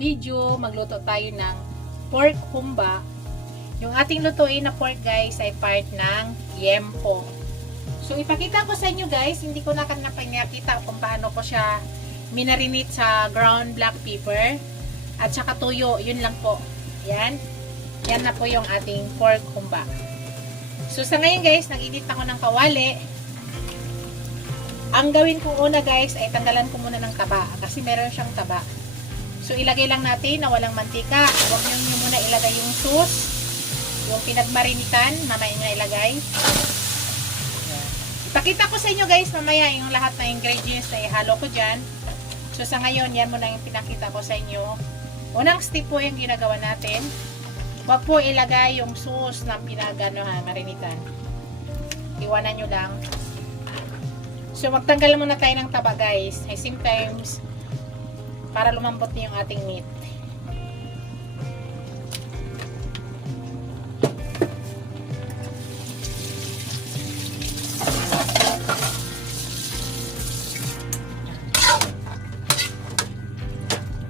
video, magluto tayo ng pork humba. Yung ating lutuin na pork guys ay part ng liempo. So ipakita ko sa inyo guys, hindi ko na kanina pinakita kung paano ko siya minarinate sa ground black pepper at saka toyo, yun lang po. Yan. Yan na po yung ating pork humba. So sa ngayon guys, nag-init ako ng kawali. Ang gawin ko una guys ay tanggalan ko muna ng taba kasi meron siyang taba. So ilagay lang natin na walang mantika. Huwag nyo muna ilagay yung sauce, yung pinagmarinitan, mamaya nyo ilagay. Ipakita ko sa inyo guys mamaya yung lahat ng ingredients na ihalo ko dyan. So sa ngayon, yan muna yung pinakita ko sa inyo. Unang step po yung ginagawa natin. Huwag po ilagay yung sauce ng marinitan. Iwanan nyo lang. So magtanggal muna tayo ng taba guys. At same times, para lumambot na yung ating meat.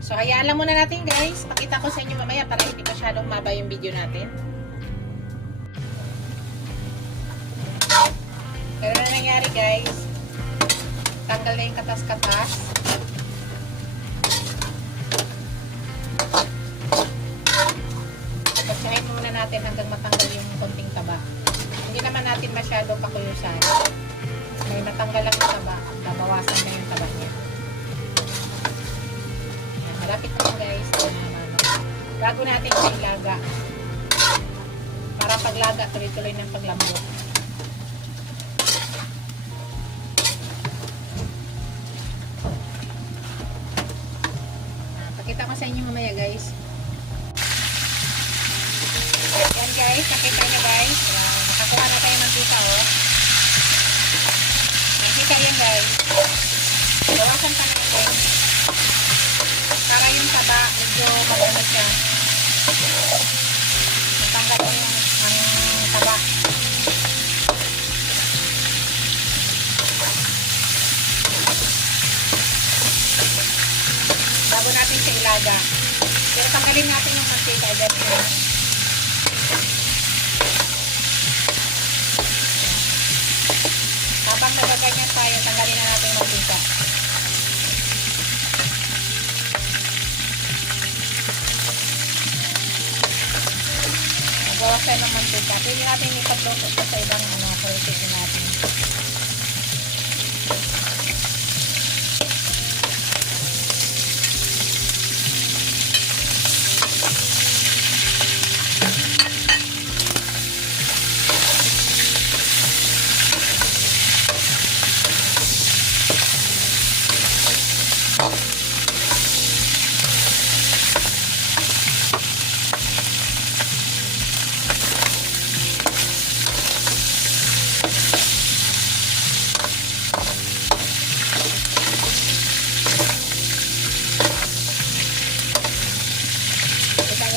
So, hayaan lang muna natin guys. Pakita ko sa inyo mamaya para hindi masyadong maba yung video natin. Pero na nangyari guys, tanggal na yung katas-katas. Pagsahin muna natin hanggang matanggal yung konting taba. Hindi naman natin masyadong pakuyusan. May matanggal lang yung taba, babawasan na yung taba niya. Malapit na guys. Bago natin sa ilaga. Para paglaga, tuloy-tuloy ng paglambot. Pakita ko sa inyo mamaya guys. Yan guys, nakita nyo guys. Nakakuha na tayo ng pita oh. Nakita yan guys. Bawasan pa natin. Para yung taba, medyo mag-ano siya. Matanggal mo yung taba. Bago natin siya ilaga. Pero tanggalin natin yung mantika agad siya. Habang nagaganyan tayo, tanggalin na natin yung mantika. Bawasan ng mantika. Pwede natin ipagluto sa ibang recipe natin.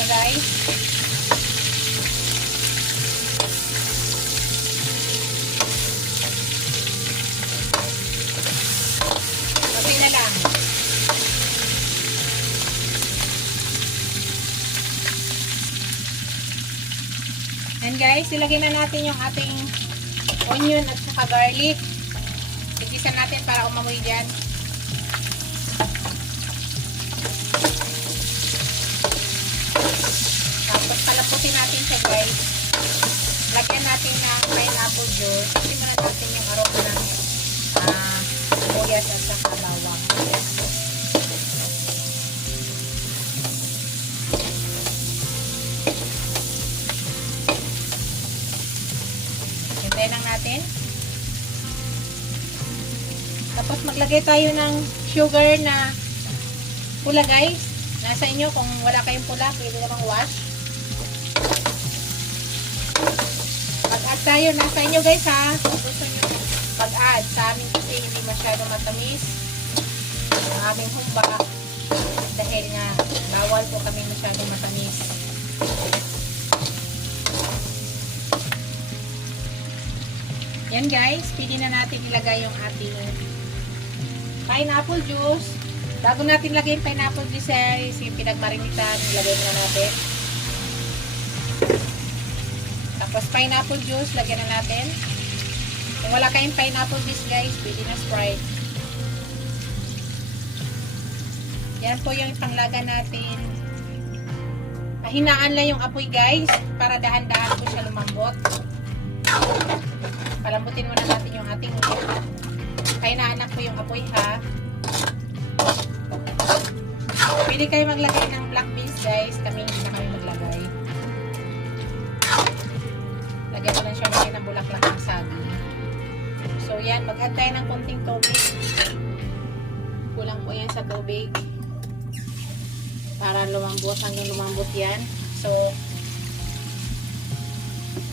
Guys. Okay na lang. And guys, ilagay na natin yung ating onion at saka garlic. Igisan natin para umamoy dyan. Palaputin natin siya guys. Lagyan natin ng pineapple juice. Simulan natin yung aroma ng sibuyas at saka bawang. Hintayin lang natin. Tapos maglagay tayo ng sugar na pula guys. Nasa inyo kung wala kayong pula, pwede namang wash. Pag-add tayo, nasa inyo guys ha. Gusto nyo pag-add. Sa amin kasi hindi masyado matamis ang aming humba dahil nga bawal po kami masyado matamis. Yan guys, pwede na natin ilagay yung ating pineapple juice Bago natin lagay yung pineapple juice, yung pinagmarinitan, ilagay na natin. Tapos pineapple juice, lagyan na natin. Kung wala kayong pineapple juice guys, pwede na Sprite. Yan po yung panglaga natin. Hinaan lang yung apoy guys, para dahan-dahan po siya lumambot. Palambutin muna natin yung ating hinaan po yung apoy ha. Pwede kayo maglagay ng black beans guys, kami hindi na kami maglagay. Lagyan ko lang siya ngayon ng bulaklak ng saging. So yan, mag-add tayo ng konting tubig. Kulang po yan sa tubig. Para lumambot, hanggang lumambot yan. So,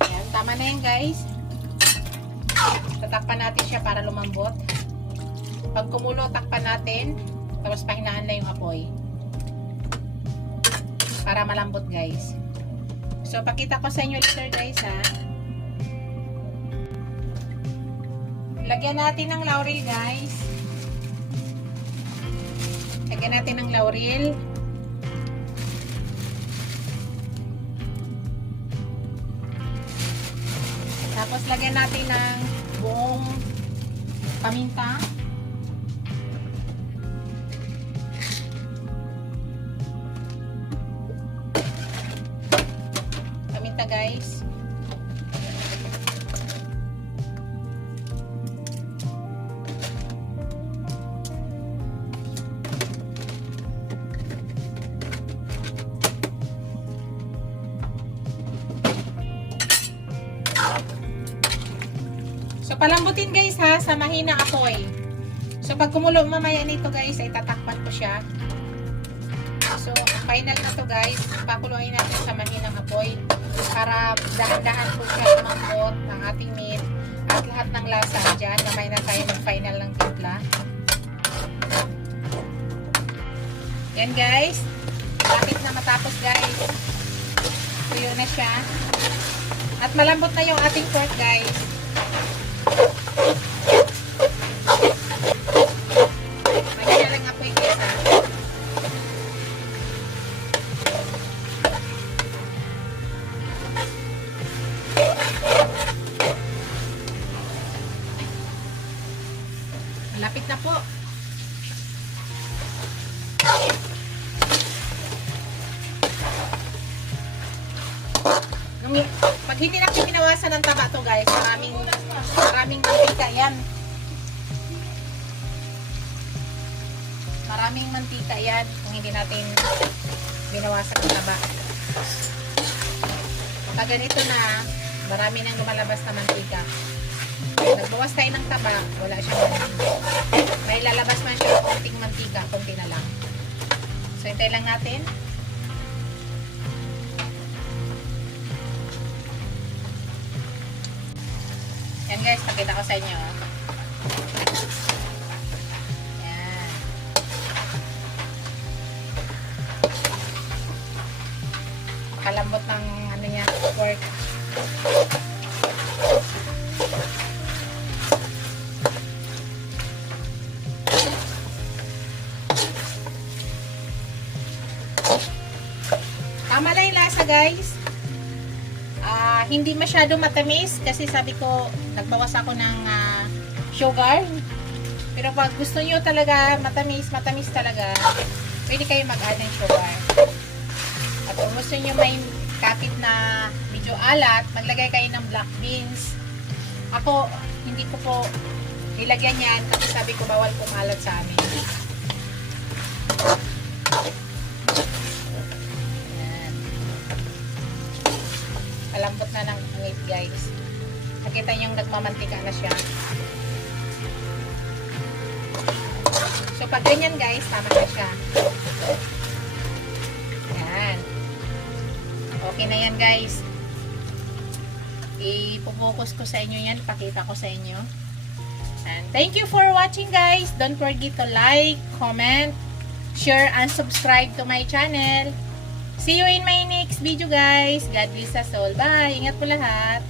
yan, tama na yan guys. Tatakpan natin siya para lumambot. Pag kumulo, takpan natin. Tapos pahinaan na yung apoy. Para malambot guys. So, pakita ko sa inyo later guys ha. Lagyan natin ng laurel guys. Lagyan natin ng laurel. Tapos lagyan natin ng buong paminta. Paminta guys. So, palambutin guys ha, sa mahina apoy. So, pag kumulo mamaya nito guys, ay tatakpan ko siya. So, final na to guys. Pakuluin natin sa mahinang apoy para dahan-dahan po siya lumambot ang ating meat at lahat ng lasa dyan. Gamay na tayo mag-final ng timpla. Yan guys. Lapit na matapos guys. Tuyo na siya. At malambot na yung ating pork guys. Maganda lang apoy guys ha. Malapit na po. Pag hindi natin pinawasan ng taba to guys, maraming mantika yan. Maraming mantika yan kung hindi natin binawasan ng taba. Pag ganito na, marami nang lumalabas na mantika. Nagbawas tayo ng taba, wala siya mantika. May lalabas man siya konting mantika, konti na lang. So, hintay lang natin. Yan guys, pakita ko sa inyo. Yan. Kalambot ng ano niya, pork. Tama na yung lasa guys. Hindi masyado matamis kasi sabi ko nagbawas ako ng sugar. Pero pag gusto nyo talaga matamis talaga, pwede kayo mag-add ng sugar. At kung gusto nyo may kapit na medyo alat, maglagay kayo ng black beans. Ako, hindi ko po nilagyan yan kasi sabi ko bawal pong alat sa amin. Malambot na ng meat guys. Nakita nyo yung nagmamantika na siya. So pag ganyan guys, tama na siya. Yan. Okay na yan guys. Ipo-focus ko sa inyo yan. Pakita ko sa inyo. And thank you for watching guys. Don't forget to like, comment, share, and subscribe to my channel. See you in my next video guys. God bless us all. Bye. Ingat po lahat.